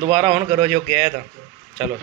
दोबारा ऑन करो जो गया था। चलो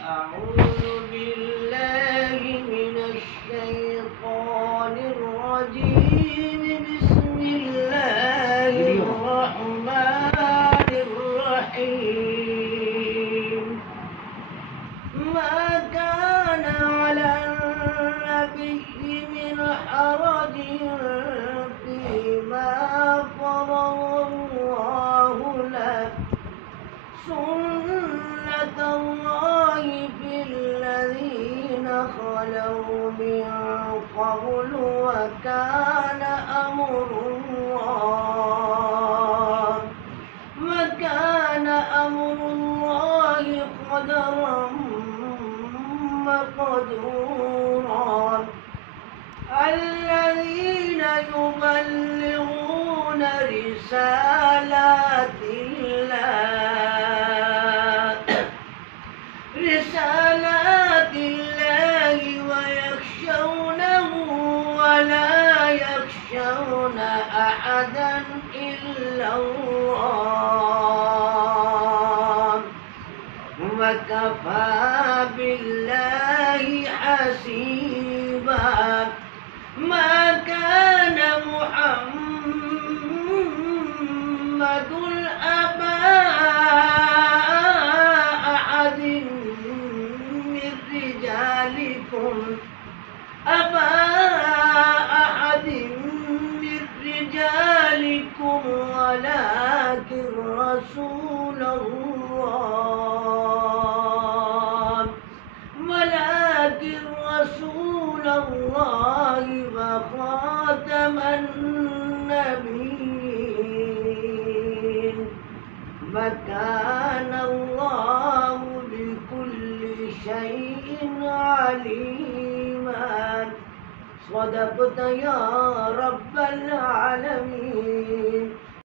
سنة الله في الذين خلوا من قبل وكان أمر الله قدرا مقدورا. الذين يبلغون رسالات الله ويخشونه ولا يخشون أحدا إلا الله وكفى بالله حسيبا. ما كان محمد أبا أحد من رجالكم ولكن رسول الله وخاتم النبيين وكان الله بكل شيء عليما. صدقت يا رب العالمين.